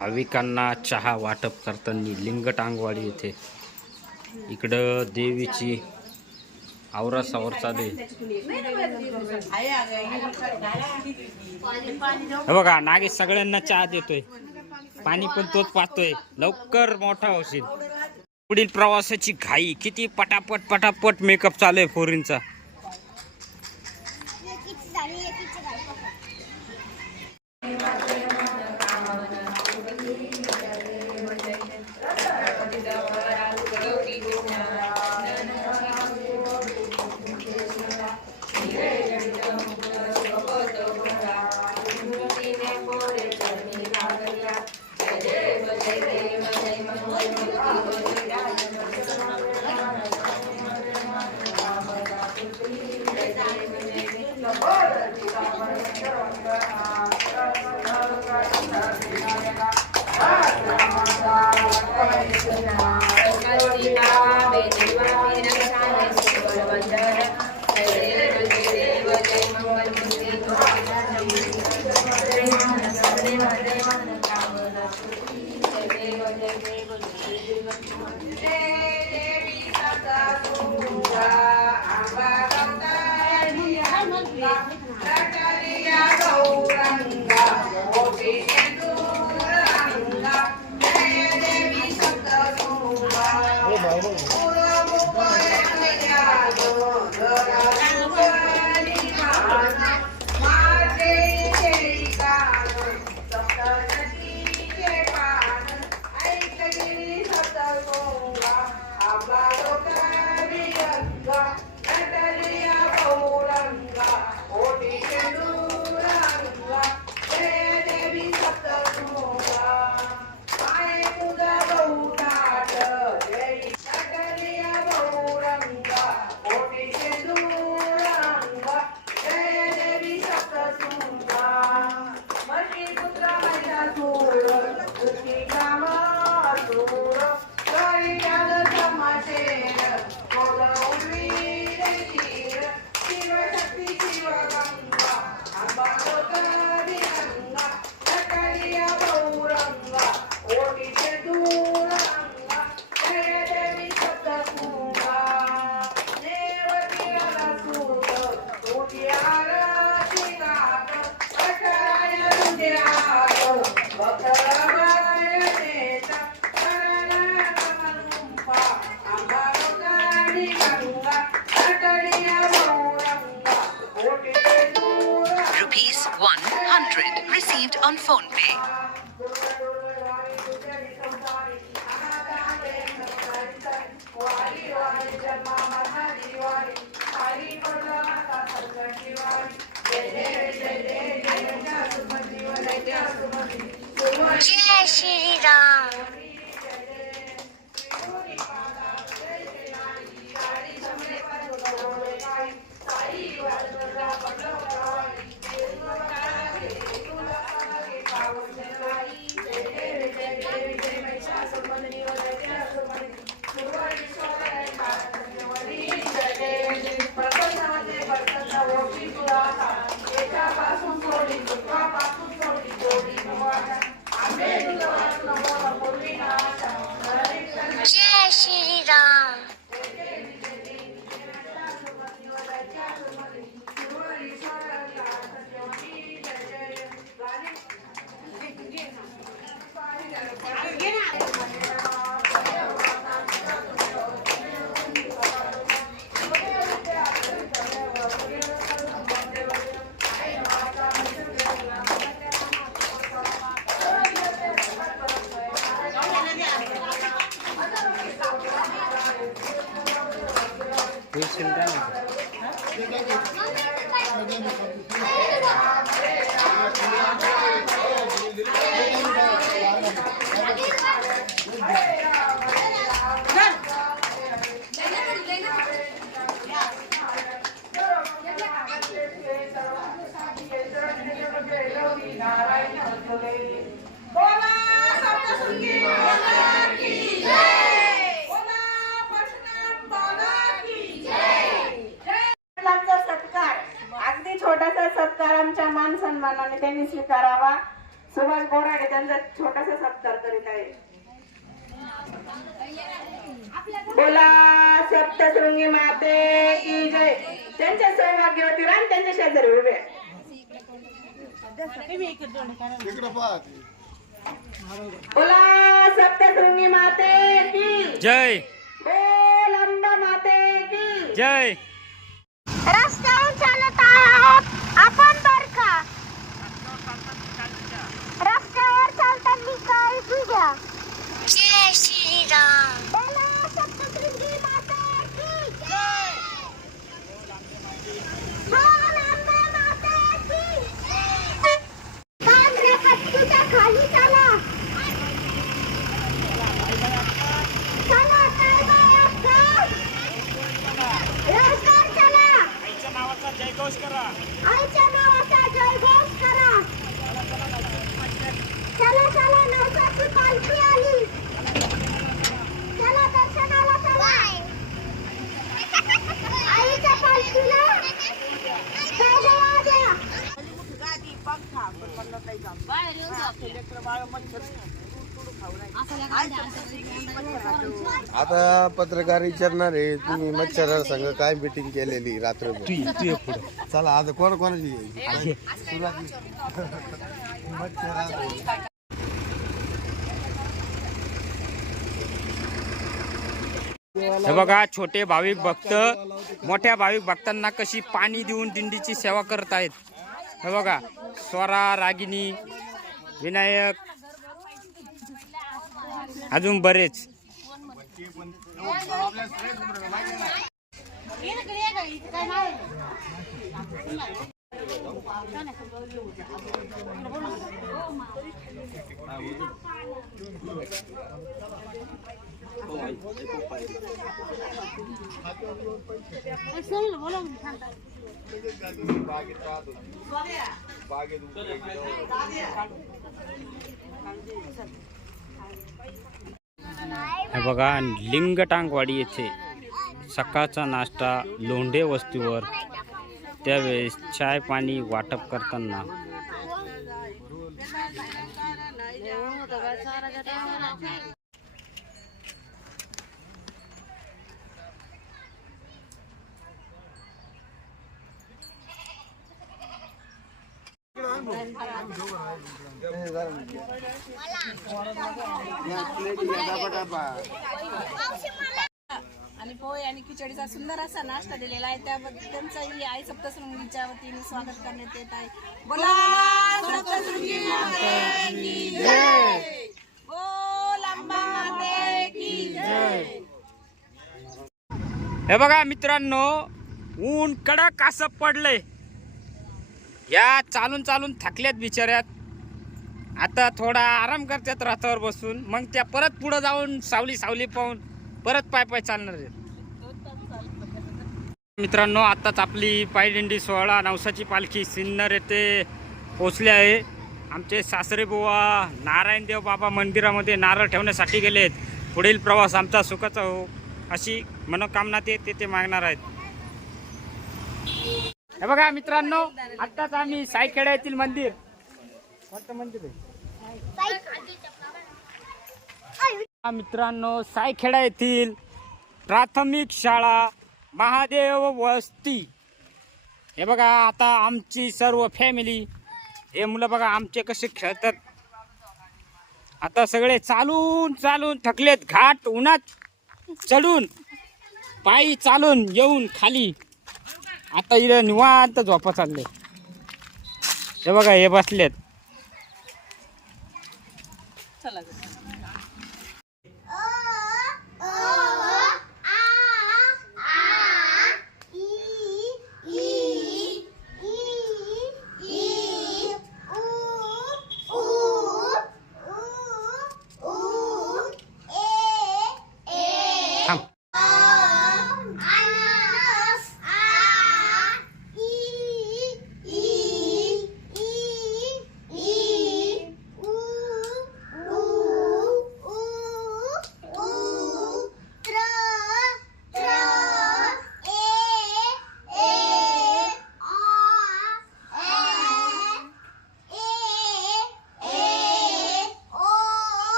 भाविकांना चहा वाटप करताना लिंगटांगवाडी येथे. इकडं देवीची आवरा सावर चालू आहे. बघा नागेश सगळ्यांना चहा देतोय. पाणी पण तोच पाहतोय लवकर मोठा होशील. पुढील प्रवासाची घाई. किती पटापट पटापट मेकअप चालू आहे फोरींचा Tchau. जय श्री राम जय पेन्शन द्या ना. बोला सप्तशृंगी बोला की जय बोला परशुराम बोला की जय मुलांचा सत्कार अगदी छोटासा सत्कार आमच्या मान सन्मानाने त्यांनी स्वीकारावा. सुभाष बोराडे त्यांचा छोटासा सत्कार करीत आहे. बोला सप्तशृंगी माते की जय. त्यांच्या सौभाग्यवती रान त्यांच्या शेजारी उभे. बोला सप्तशृंगी माते की? जय. बोल अंबा माते की? जय. रस्त्यावर चालत आपण बर का? रस्त्यावर चालताना काळजी घ्या जय श्रीराम बोला सप्तशृंगी माता की जय बोल अंबा माता की जय पांढऱ्या पट्टीच्या खाली चला चला काय बाया, काय? लवकर चला आईच्या नावाचा जयघोष करा आईच्या नावाचा जयघोष करा चला चला नवसाची पालखी आली चला दर्शनाला चला आईच्या पालखीला जय जय द्या आता पत्रकार विचारणार आहे तुम्ही मच्छर संघ काय मिटिंग केलेली रात्रभर. तू ये पुढे. चला आता कोण कोणाची मच्छर हे बघा छोटे भाविक भक्त मोठ्या भाविक भक्तांना कशी पाणी देऊन दिंडीची सेवा करत आहेत हे बघा स्वरा रागिनी विनायक अजून बरेच. हे बघा लिंगटांगवाडी येथे सकाळचा नाश्ता लोंढे वस्तीवर चाय पाणी वाटप करताना. आणि पोहे आणि खिचडीचा सुंदर असा नाश्ता दिलेला आहे. त्याबद्दल त्यांचंही आई सप्तशृंगीच्या वतीने स्वागत करण्यात येत आहे. बोला सप्तशृंगी हे बघा मित्रांनो ऊन कडक असं पडलंय. या चालून चालून थकल्यात बिचाऱ्यात. आता थोडा आराम करतात रथावर बसून. मग त्या परत पुढं जाऊन सावली सावली पाहून परत पाय पाय चालणार आहेत. मित्रांनो आत्ताच आपली पायदिंडी सोहळा नवसाची पालखी सिन्नर येथे पोचली आहे. आमचे सासरे बुवा नारायणदेव बाबा मंदिरामध्ये नारळ ठेवण्यासाठी गेले आहेत. पुढील प्रवास आमचा सुखाचा हो अशी मनोकामना ते ते मागणार आहेत. हे बघा मित्रांनो आत्ताच आम्ही सायखेडा येथील मंदिर. कोणतं मंदिर आहे? मित्रांनो सायखेडा येथील प्राथमिक शाळा महादेव वस्ती. हे बघा आता आमची सर्व फॅमिली हे मुलं बघा आमचे कसे खेळतात. आता सगळे चालून चालून थकलेत घाट उन्हात चढून पायी चालून येऊन खाली. आता इथं निवांत झोपा चालले. हे बघा हे बसलेत.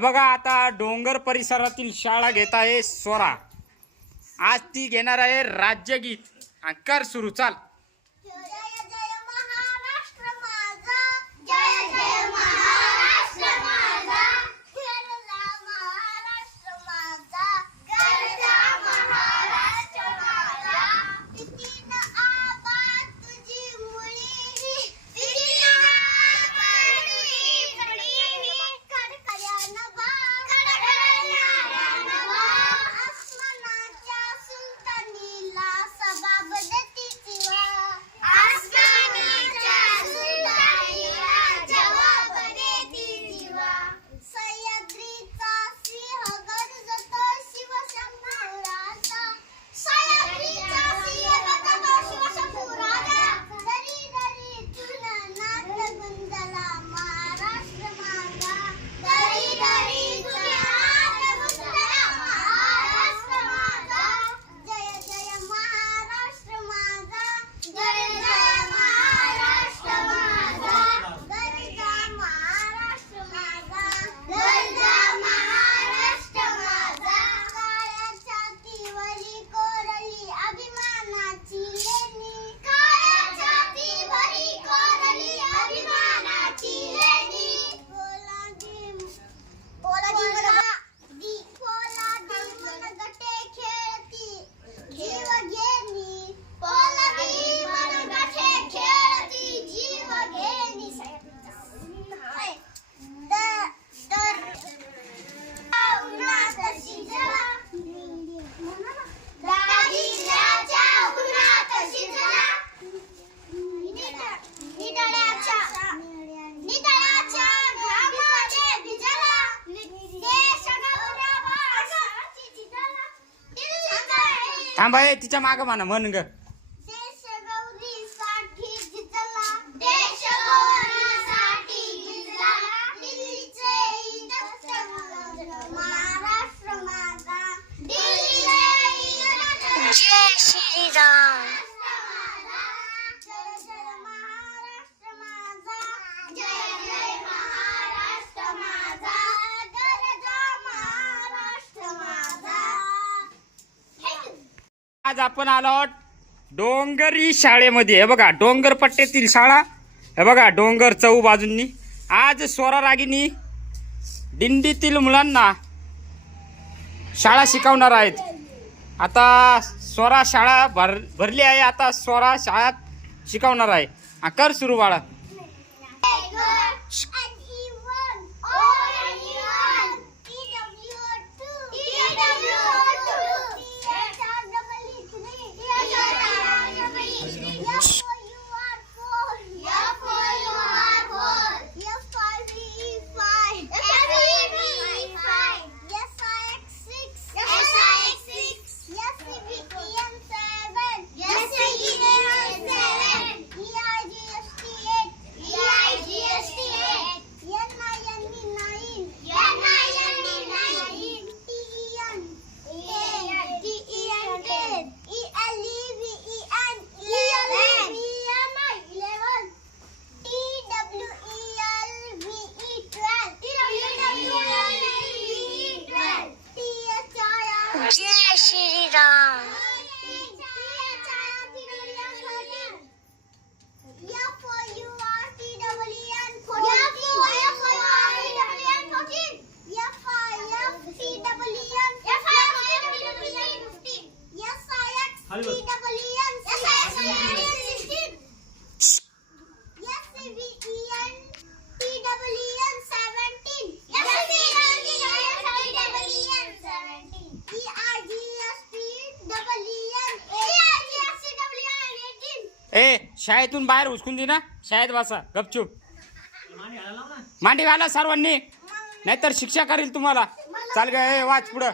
बघा आता डोंगर परिसरातील शाळा घेत आहे स्वरा. आज ती घेणार आहे राज्यगीत. हा, कर सुरू चाल. थांबा हे तिच्या माग म्हणा म्हण ग. आलो डोंगरी शाळेमध्ये. हे बघा डोंगर पट्ट्यातील शाळा. हे बघा डोंगर चौ बाजूंनी. आज स्वरा रागिनी दिंडीतील मुलांना शाळा शिकवणार आहेत. आता स्वरा शाळा भर भरली आहे. आता स्वरा शाळा शिकवणार आहे. आकार कर सुरू बाळा. शाळेतून बाहेर उचकून दे ना. शाळेत बसा. गपचूप. मांडी घाला सर्वांनी. नाहीतर शिक्षा करेल तुम्हाला. चाल ग वाच पुढं.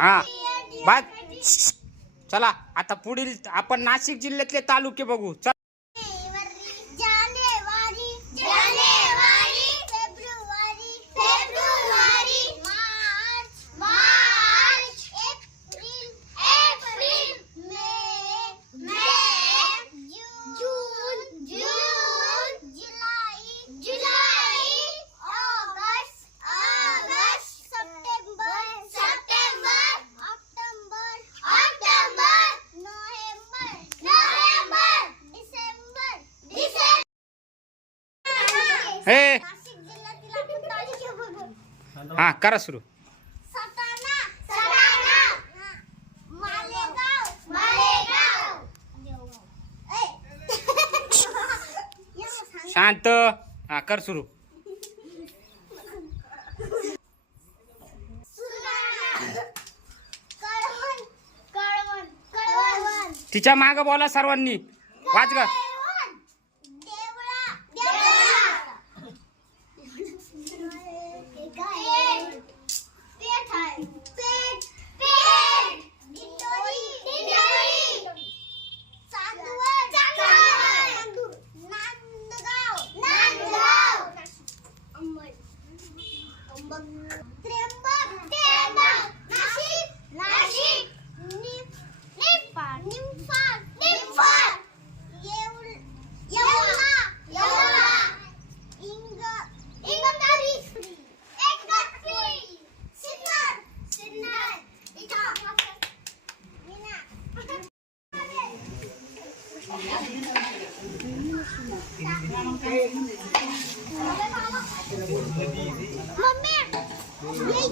हा. बात चला आता पुढील आपण नाशिक जिल्ह्यातले तालुके बघू. चल. हे. हा करा सुरू. शांत. हा कर सुरू. तिच्या माग बोला सर्वांनी. वाच ग.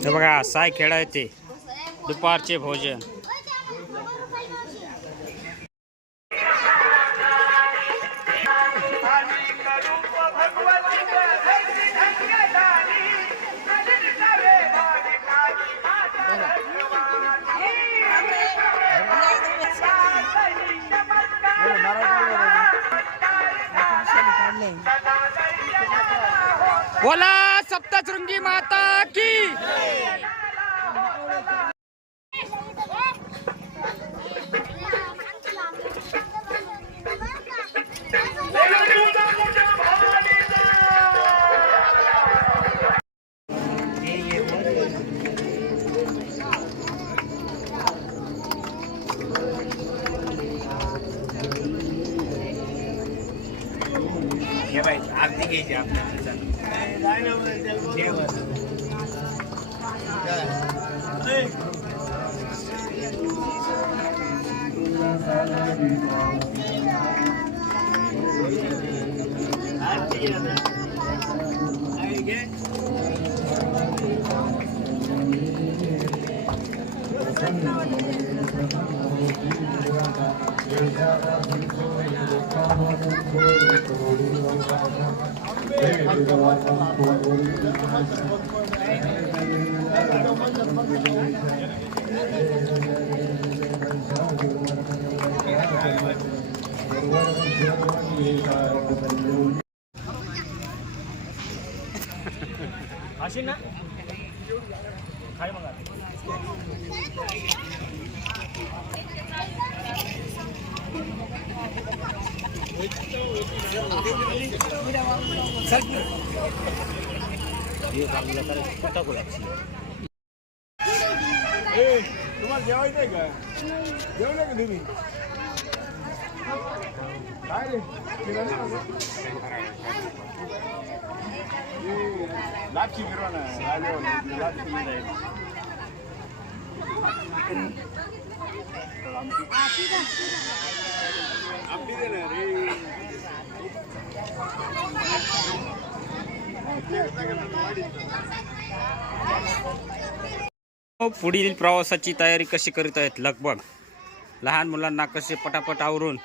हे बघा साय खेळायचे दुपारचे भोजन. बोला सप्तशृंगी माता. की अशी ना काय मग तुम्हाला जेवायचंय का जेवलं का तुम्ही दे पुढील प्रवासाची तयारी कशी करीत आहेत? लगभग लहान मुलांना कसे पटापट आवरून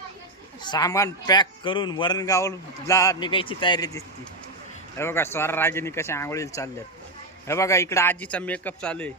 सामान पॅक करून वरणगावला निघायची तयारी दिसते. हे बघा स्वर राजेनी कशा आंघोळीला चालल्यात हे बघा इकडं आजीचा मेकअप चालू आहे.